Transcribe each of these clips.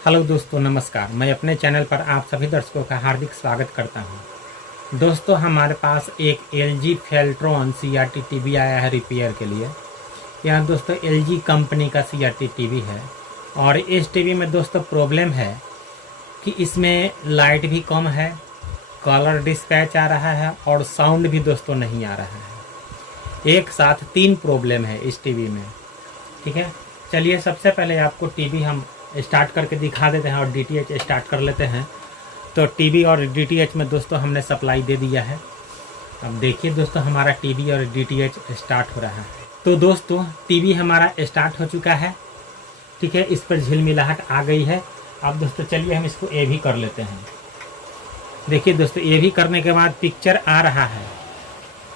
Hello दोस्तों, नमस्कार। मैं अपने चैनल पर आप सभी दर्शकों का हार्दिक स्वागत करता हूं। दोस्तों, हमारे पास एक LG फेल्ट्रॉन CRT टीवी आया है रिपेयर के लिए। यह दोस्तों LG कंपनी का CRT टीवी है और इस टीवी में दोस्तों प्रॉब्लम है कि इसमें लाइट भी कम है, कलर डिस्पैच आ रहा है और साउंड भी दोस्तों नहीं आ रहा है। एक साथ 3 प्रॉब्लम है इस टीवी में। ठीक है, चलिए सबसे पहले आपको टीवी हम स्टार्ट करके दिखा देते हैं और DTH स्टार्ट कर लेते हैं। तो टीवी और DTH में दोस्तों हमने सप्लाई दे दिया है। अब देखिए दोस्तों, हमारा टीवी और DTH स्टार्ट हो रहा है। तो दोस्तों टीवी हमारा स्टार्ट हो चुका है। ठीक है, इस पर झिलमिलाहट आ गई है। अब दोस्तों चलिए हम इसको ए भी कर लेते हैं। देखिए दोस्तों, ए भी करने के बाद पिक्चर आ रहा है,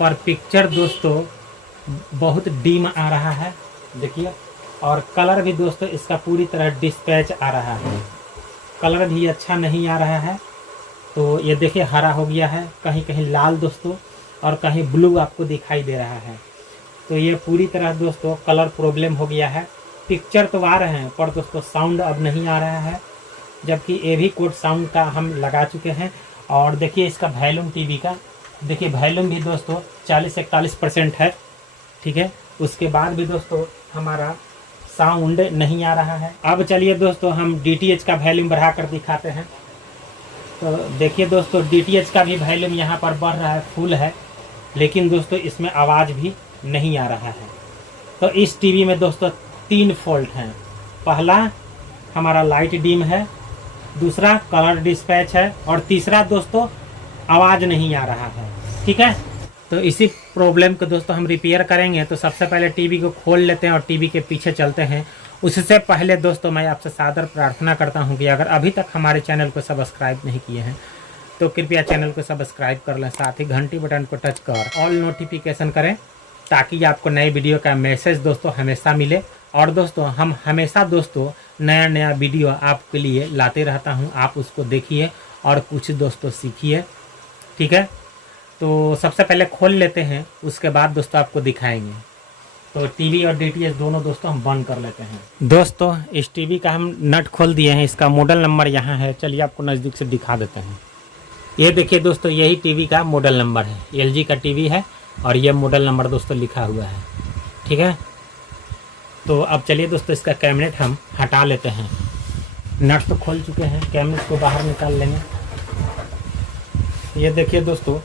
पर पिक्चर दोस्तों बहुत डीम आ रहा है। देखिए, और कलर भी दोस्तों इसका पूरी तरह डिस्पैच आ रहा है। कलर भी अच्छा नहीं आ रहा है। तो ये देखिए हरा हो गया है, कहीं कहीं लाल दोस्तों और कहीं ब्लू आपको दिखाई दे रहा है। तो ये पूरी तरह दोस्तों कलर प्रॉब्लम हो गया है। पिक्चर तो आ रहे हैं पर दोस्तों साउंड अब नहीं आ रहा है, जबकि AV कोड साउंड का हम लगा चुके हैं। और देखिए इसका वॉल्यूम टीवी का, देखिए वॉल्यूम भी दोस्तों 40-41% है। ठीक है, उसके बाद भी दोस्तों हमारा साउंड नहीं आ रहा है। अब चलिए दोस्तों हम DTH का वॉल्यूम बढ़ाकर दिखाते हैं। तो देखिए दोस्तों, DTH का भी वॉल्यूम यहाँ पर बढ़ रहा है, फुल है, लेकिन दोस्तों इसमें आवाज़ भी नहीं आ रहा है। तो इस टीवी में दोस्तों 3 फॉल्ट हैं। पहला हमारा लाइट डिम है, दूसरा कलर डिस्पैच है और तीसरा दोस्तों आवाज़ नहीं आ रहा है। ठीक है, तो इसी प्रॉब्लम को दोस्तों हम रिपेयर करेंगे। तो सबसे पहले टीवी को खोल लेते हैं और टीवी के पीछे चलते हैं। उससे पहले दोस्तों मैं आपसे सादर प्रार्थना करता हूं कि अगर अभी तक हमारे चैनल को सब्सक्राइब नहीं किए हैं तो कृपया चैनल को सब्सक्राइब कर लें, साथ ही घंटी बटन को टच कर ऑल नोटिफिकेशन करें, ताकि आपको नए वीडियो का मैसेज दोस्तों हमेशा मिले। और दोस्तों हम हमेशा दोस्तों नया नया वीडियो आपके लिए लाते रहता हूँ, आप उसको देखिए और कुछ दोस्तों सीखिए। ठीक है, तो सबसे पहले खोल लेते हैं, उसके बाद दोस्तों आपको दिखाएंगे। तो टीवी और DTH दोनों दोस्तों हम बंद कर लेते हैं। दोस्तों इस टीवी का हम नट खोल दिए हैं, इसका मॉडल नंबर यहाँ है। चलिए आपको नज़दीक से दिखा देते हैं। ये देखिए दोस्तों, यही टीवी का मॉडल नंबर है। LG का टीवी है और ये मॉडल नंबर दोस्तों लिखा हुआ है। ठीक है, तो अब चलिए दोस्तों इसका कैबिनेट हम हटा लेते हैं। नट तो खोल चुके हैं, कैबिनेट को बाहर निकाल लेंगे। ये देखिए दोस्तों,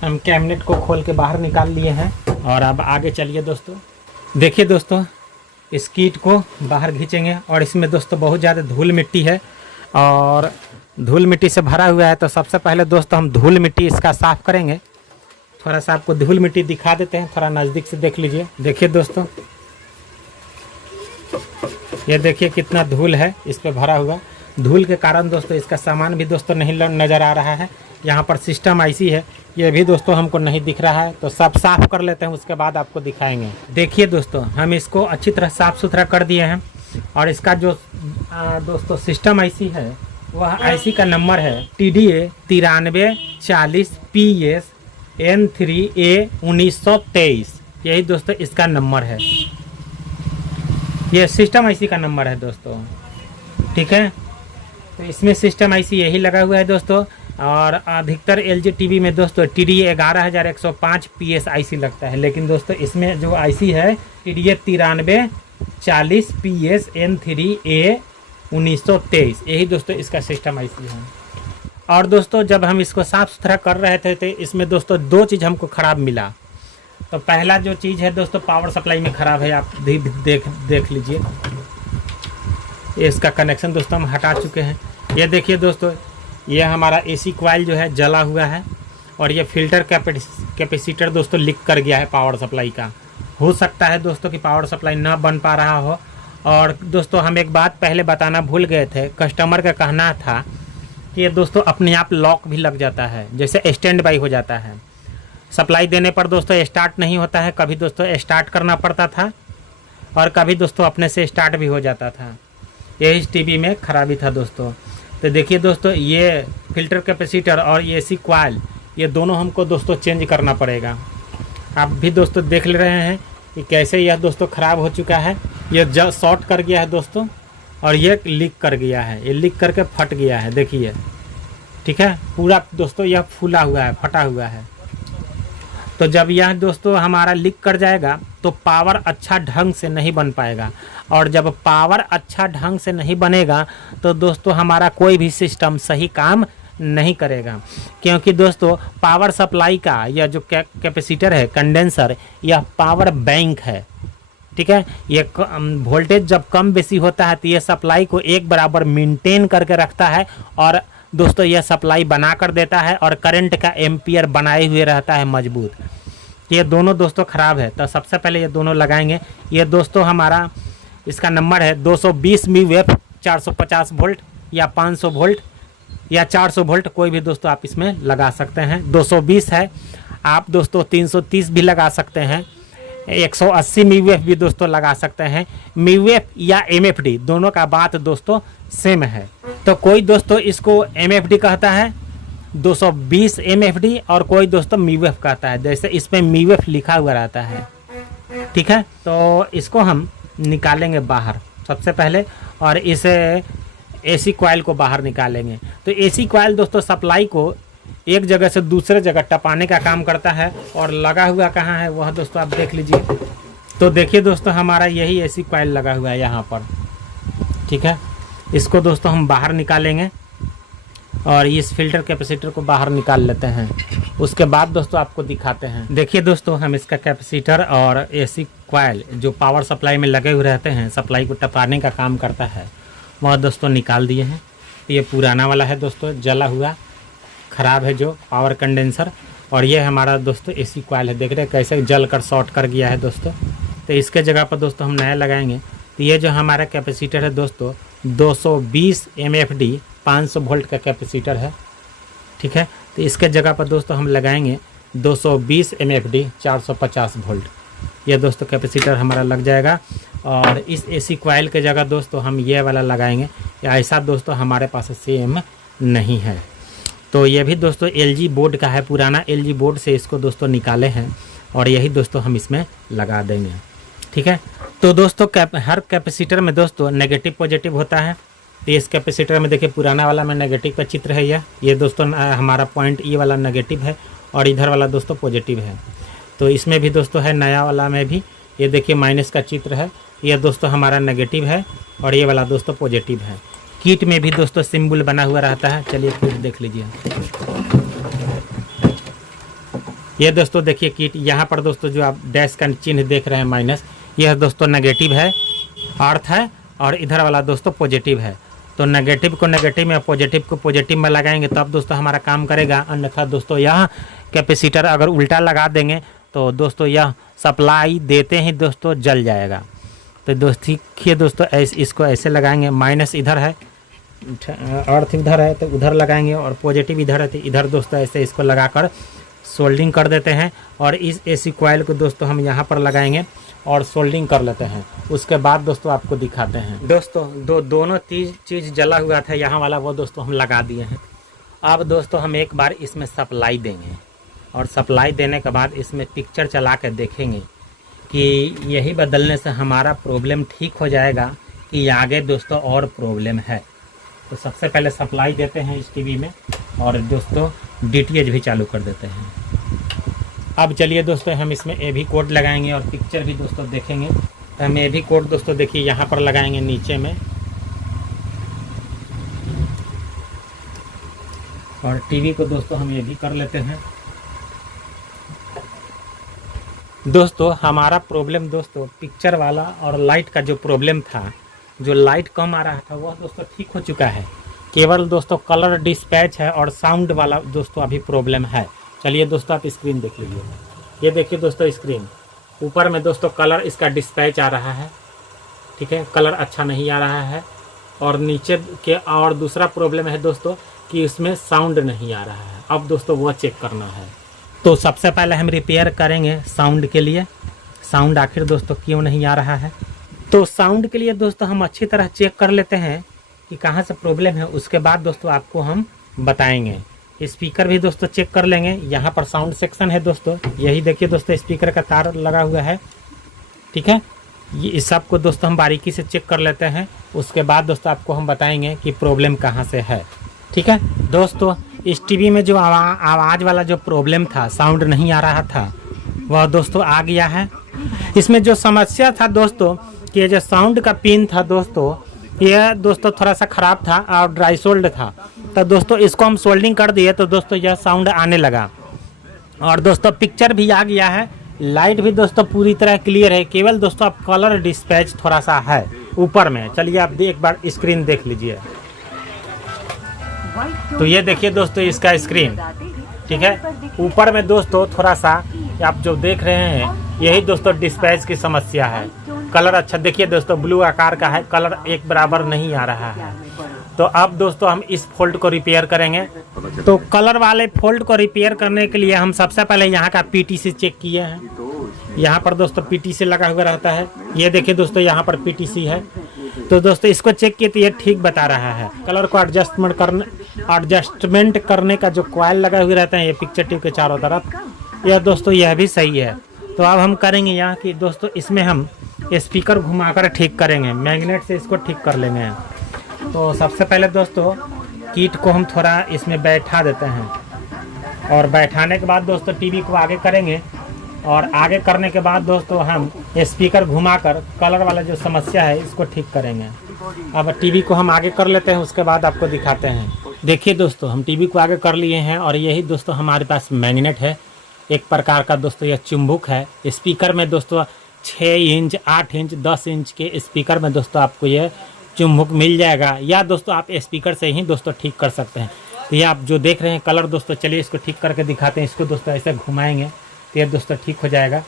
हम कैबिनेट को खोल के बाहर निकाल लिए हैं और अब आगे चलिए दोस्तों। देखिए दोस्तों, इस कीट को बाहर खींचेंगे और इसमें दोस्तों बहुत ज़्यादा धूल मिट्टी है और धूल मिट्टी से भरा हुआ है। तो सबसे पहले दोस्तों हम धूल मिट्टी इसका साफ़ करेंगे। थोड़ा सा आपको धूल मिट्टी दिखा देते हैं, थोड़ा नज़दीक से देख लीजिए। देखिए दोस्तों, ये देखिए कितना धूल है इस पर भरा हुआ। धूल के कारण दोस्तों इसका सामान भी दोस्तों नहीं नज़र आ रहा है। यहाँ पर सिस्टम IC है, ये भी दोस्तों हमको नहीं दिख रहा है। तो सब साफ़ कर लेते हैं, उसके बाद आपको दिखाएंगे। देखिए दोस्तों, हम इसको अच्छी तरह साफ़ सुथरा कर दिए हैं और इसका जो दोस्तों सिस्टम IC है वह IC का नंबर है TDA 9340 PS N3A 1923। यही दोस्तों इसका नंबर है, ये सिस्टम IC का नंबर है दोस्तों। ठीक है, तो इसमें सिस्टम IC यही लगा हुआ है दोस्तों। और अधिकतर LG टीवी में दोस्तों TDA 11105 PS IC लगता है, लेकिन दोस्तों इसमें जो IC है TDA 9340 PS N3A 1923, यही दोस्तों इसका सिस्टम IC है। और दोस्तों जब हम इसको साफ़ सुथरा कर रहे थे तो इसमें दोस्तों 2 चीज़ हमको ख़राब मिला। तो पहला जो चीज़ है दोस्तों पावर सप्लाई में ख़राब है, आप देख लीजिए। ये इसका कनेक्शन दोस्तों हम हटा चुके हैं। ये देखिए दोस्तों, ये हमारा AC कॉइल जो है जला हुआ है और ये फिल्टर कैपेसिटर दोस्तों लीक कर गया है पावर सप्लाई का। हो सकता है दोस्तों कि पावर सप्लाई ना बन पा रहा हो। और दोस्तों हम एक बात पहले बताना भूल गए थे, कस्टमर का कहना था कि ये दोस्तों अपने आप लॉक भी लग जाता है, जैसे स्टैंड बाई हो जाता है। सप्लाई देने पर दोस्तों स्टार्ट नहीं होता है, कभी दोस्तों स्टार्ट करना पड़ता था और कभी दोस्तों अपने से स्टार्ट भी हो जाता था। यही इस टीवी में खराबी था दोस्तों। तो देखिए दोस्तों, ये फिल्टर कैपेसिटर और ये AC कॉइल, ये दोनों हमको दोस्तों चेंज करना पड़ेगा। आप भी दोस्तों देख ले रहे हैं कि कैसे यह दोस्तों ख़राब हो चुका है। ये शॉर्ट कर गया है दोस्तों और ये लीक कर गया है, ये लीक करके फट गया है, देखिए। ठीक है, पूरा दोस्तों यह फूला हुआ है, फटा हुआ है। तो जब यह दोस्तों हमारा लीक कर जाएगा तो पावर अच्छा ढंग से नहीं बन पाएगा, और जब पावर अच्छा ढंग से नहीं बनेगा तो दोस्तों हमारा कोई भी सिस्टम सही काम नहीं करेगा। क्योंकि दोस्तों पावर सप्लाई का यह जो कैपेसिटर है, कंडेंसर, यह पावर बैंक है। ठीक है, ये वोल्टेज जब कम बेसी होता है तो ये सप्लाई को एक बराबर मेंटेन करके रखता है, और दोस्तों यह सप्लाई बना कर देता है, और करंट का एम्पियर बनाए हुए रहता है मजबूत। ये दोनों दोस्तों ख़राब है, तो सबसे पहले ये दोनों लगाएंगे। ये दोस्तों हमारा इसका नंबर है 220 MV 450 वोल्ट या 500 वोल्ट या 400 वोल्ट, कोई भी दोस्तों आप इसमें लगा सकते हैं। 220 है, आप दोस्तों 330 भी लगा सकते हैं, 180 MV भी दोस्तों लगा सकते हैं। MV या MFD दोनों का बात दोस्तों सेम है। तो कोई दोस्तों इसको MFD कहता है 220 MFD, और कोई दोस्तों MV कहता है, जैसे इसमें MV लिखा हुआ रहता है। ठीक है, तो इसको हम निकालेंगे बाहर सबसे पहले, और इस AC कॉइल को बाहर निकालेंगे। तो AC कॉइल दोस्तों सप्लाई को एक जगह से दूसरे जगह टपाने का काम करता है, और लगा हुआ कहाँ है वह दोस्तों आप देख लीजिए। तो देखिए दोस्तों हमारा यही AC कॉइल लगा हुआ है यहाँ पर। ठीक है, इसको दोस्तों हम बाहर निकालेंगे, और इस फिल्टर कैपेसिटर को बाहर निकाल लेते हैं। उसके बाद दोस्तों आपको दिखाते हैं। देखिए दोस्तों हम इसका कैपेसिटर और AC कॉइल जो पावर सप्लाई में लगे हुए रहते हैं, सप्लाई को टपाने का काम करता है, वह दोस्तों निकाल दिए हैं। ये पुराना वाला है दोस्तों, जला हुआ ख़राब है जो पावर कंडेंसर, और ये हमारा दोस्तों AC कॉइल है। देख रहे हैं कैसे जल कर शॉर्ट कर गया है दोस्तों। तो इसके जगह पर दोस्तों हम नया लगाएंगे। तो ये जो हमारा कैपेसिटर है दोस्तों 220 MFD 500 वोल्ट का कैपेसिटर है। ठीक है, तो इसके जगह पर दोस्तों हम लगाएंगे 220 MFD 450 वोल्ट। ये दोस्तों कैपेसिटर हमारा लग जाएगा, और इस AC कॉइल के जगह दोस्तों हम ये वाला लगाएंगे। ऐसा दोस्तों हमारे पास सेम नहीं है। तो ये भी दोस्तों LG बोर्ड का है, पुराना LG बोर्ड से इसको दोस्तों निकाले हैं, और यही दोस्तों हम इसमें लगा देंगे। ठीक है, तो दोस्तों हर कैपेसिटर में दोस्तों नेगेटिव पॉजिटिव होता है। तो इस कैपेसिटर में देखिए पुराना वाला में नेगेटिव का चित्र है, ये दोस्तों हमारा पॉइंट ये वाला नेगेटिव है, और इधर वाला दोस्तों पॉजिटिव है। तो इसमें भी दोस्तों है, नया वाला में भी ये देखिए माइनस का चित्र है, ये दोस्तों हमारा नेगेटिव है, और ये वाला दोस्तों पॉजिटिव है। किट में भी दोस्तों सिंबल बना हुआ रहता है। चलिए किट देख लीजिए। ये दोस्तों देखिए किट, यहाँ पर दोस्तों जो आप डैश का चिन्ह देख रहे हैं माइनस, यह दोस्तों नेगेटिव है, अर्थ है, और इधर वाला दोस्तों पॉजिटिव है। तो नेगेटिव को नेगेटिव में, पॉजिटिव को पॉजिटिव में लगाएंगे तब दोस्तों हमारा काम करेगा। अन्यथा दोस्तों यह कैपेसिटर अगर उल्टा लगा देंगे तो दोस्तों यह सप्लाई देते ही दोस्तों जल जाएगा। तो देखिए दोस्तों इसको ऐसे लगाएंगे, माइनस इधर है, अर्थ इधर है तो उधर लगाएंगे, और पॉजिटिव इधर है तो इधर दोस्तों ऐसे इसको लगाकर सोल्डिंग कर देते हैं। और इस AC कॉइल को दोस्तों हम यहाँ पर लगाएंगे और सोल्डिंग कर लेते हैं। उसके बाद दोस्तों आपको दिखाते हैं। दोस्तों दोनों चीज़ जला हुआ था यहाँ वाला, वो दोस्तों हम लगा दिए हैं। अब दोस्तों हम एक बार इसमें सप्लाई देंगे, और सप्लाई देने के बाद इसमें पिक्चर चला कर देखेंगे कि यही बदलने से हमारा प्रॉब्लम ठीक हो जाएगा कि आगे दोस्तों और प्रॉब्लम है। तो सबसे पहले सप्लाई देते हैं इस टीवी में, और दोस्तों DTH भी चालू कर देते हैं। अब चलिए दोस्तों हम इसमें AV कोड लगाएंगे, और पिक्चर भी दोस्तों देखेंगे। तो हम AV कोड दोस्तों देखिए यहाँ पर लगाएंगे नीचे में, और टीवी को दोस्तों हम AV कर लेते हैं। दोस्तों हमारा प्रॉब्लम दोस्तों पिक्चर वाला और लाइट का जो प्रॉब्लम था, जो लाइट कम आ रहा था, वह दोस्तों ठीक हो चुका है। केवल दोस्तों कलर डिस्पैच है और साउंड वाला दोस्तों अभी प्रॉब्लम है। चलिए दोस्तों आप स्क्रीन देख लीजिए। ये देखिए दोस्तों स्क्रीन, ऊपर में दोस्तों कलर इसका डिस्पैच आ रहा है। ठीक है, कलर अच्छा नहीं आ रहा है, और नीचे के और दूसरा प्रॉब्लम है दोस्तों कि इसमें साउंड नहीं आ रहा है। अब दोस्तों वो चेक करना है। तो सबसे पहले हम रिपेयर करेंगे साउंड के लिए। साउंड आखिर दोस्तों क्यों नहीं आ रहा है, तो साउंड के लिए दोस्तों हम अच्छी तरह चेक कर लेते हैं कि कहाँ से प्रॉब्लम है। उसके बाद दोस्तों आपको हम बताएंगे। स्पीकर भी दोस्तों चेक कर लेंगे। यहाँ पर साउंड सेक्शन है दोस्तों, यही देखिए दोस्तों स्पीकर का तार लगा हुआ है। ठीक है, ये इस सब को दोस्तों हम बारीकी से चेक कर लेते हैं। उसके बाद दोस्तों आपको हम बताएंगे कि प्रॉब्लम कहाँ से है। ठीक है दोस्तों, इस टीवी में जो आवाज़ वाला जो प्रॉब्लम था, साउंड नहीं आ रहा था, वह दोस्तों आ गया है। इसमें जो समस्या था दोस्तों कि ये जो साउंड का पिन था दोस्तों, यह दोस्तों थोड़ा सा ख़राब था और ड्राई सोल्ड था। तो दोस्तों इसको हम सोल्डिंग कर दिए तो दोस्तों यह साउंड आने लगा। और दोस्तों पिक्चर भी आ गया है, लाइट भी दोस्तों पूरी तरह क्लियर है। केवल दोस्तों आप कलर डिस्पैच थोड़ा सा है ऊपर में। चलिए आप एक बार स्क्रीन देख लीजिए। तो ये देखिए दोस्तों इसका स्क्रीन, ठीक है। ऊपर में दोस्तों थोड़ा सा आप जो देख रहे हैं, यही दोस्तों डिस्पैच की समस्या है। कलर अच्छा देखिए दोस्तों, ब्लू आकार का है, कलर एक बराबर नहीं आ रहा है। तो अब दोस्तों हम इस फॉल्ट को रिपेयर करेंगे। तो कलर वाले फॉल्ट को रिपेयर करने के लिए हम सबसे पहले यहाँ का पीटीसी चेक किए हैं। यहाँ पर दोस्तों पीटीसी लगा हुआ रहता है। ये देखिए दोस्तों यहाँ पर पीटीसी है। तो दोस्तों इसको चेक किए तो ये ठीक बता रहा है। कलर को एडजस्टमेंट करने का जो कॉइल लगा हुए रहता है ये पिक्चर ट्यूब के चारों तरफ, यह दोस्तों यह भी सही है। तो अब हम करेंगे यहाँ कि दोस्तों इसमें हम स्पीकर घुमाकर ठीक करेंगे, मैग्नेट से इसको ठीक कर लेंगे। तो सबसे पहले दोस्तों किट को हम थोड़ा इसमें बैठा देते हैं और बैठाने के बाद दोस्तों टीवी को आगे करेंगे और आगे करने के बाद दोस्तों हम स्पीकर घुमाकर कलर वाला जो समस्या है इसको ठीक करेंगे। अब टीवी को हम आगे कर लेते हैं, उसके बाद आपको दिखाते हैं। देखिए दोस्तों हम टीवी को आगे कर लिए हैं और यही दोस्तों हमारे पास मैग्नेट है, एक प्रकार का दोस्तों यह चुंबक है। स्पीकर में दोस्तों 6 इंच 8 इंच 10 इंच के स्पीकर में दोस्तों आपको यह चुंबक मिल जाएगा, या दोस्तों आप स्पीकर से ही दोस्तों ठीक कर सकते हैं। तो ये आप जो देख रहे हैं कलर दोस्तों, चलिए इसको ठीक करके दिखाते हैं। इसको दोस्तों ऐसे घुमाएंगे तो ये दोस्तों ठीक हो जाएगा।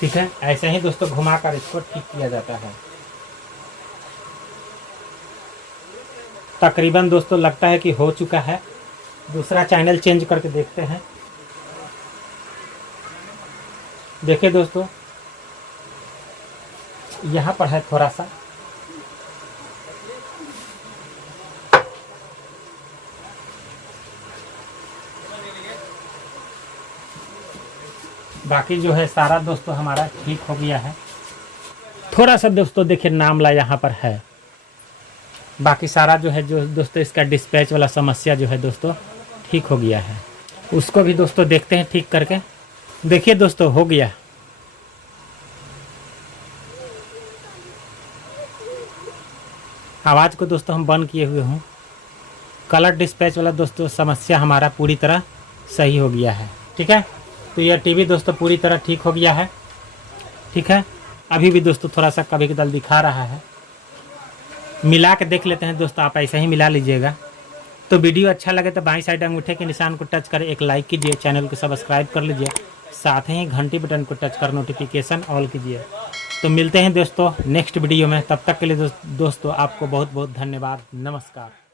ठीक है, ऐसे ही दोस्तों घुमाकर इसको ठीक किया जाता है। तकरीबन दोस्तों लगता है कि हो चुका है। दूसरा चैनल चेंज करके देखते हैं। देखिए दोस्तों यहाँ पर है थोड़ा सा, बाकी जो है सारा दोस्तों हमारा ठीक हो गया है। थोड़ा सा दोस्तों देखिए नामला यहाँ पर है, बाकी सारा जो है जो दोस्तों इसका डिस्पैच वाला समस्या जो है दोस्तों ठीक हो गया है। उसको भी दोस्तों देखते हैं ठीक करके। देखिए दोस्तों हो गया। आवाज़ को दोस्तों हम बंद किए हुए हूँ। कलर डिस्पैच वाला दोस्तों समस्या हमारा पूरी तरह सही हो गया है। ठीक है, तो यह टीवी दोस्तों पूरी तरह ठीक हो गया है। ठीक है, अभी भी दोस्तों थोड़ा सा कभी कदाल दिखा रहा है, मिला के देख लेते हैं दोस्तों। आप ऐसे ही मिला लीजिएगा। तो वीडियो अच्छा लगे तो बाईं साइड अंगूठे के निशान को टच कर एक लाइक कीजिए, चैनल को सब्सक्राइब कर लीजिए, साथ ही घंटी बटन को टच कर नोटिफिकेशन ऑल कीजिए। तो मिलते हैं दोस्तों नेक्स्ट वीडियो में। तब तक के लिए दोस्तों आपको बहुत बहुत धन्यवाद। नमस्कार।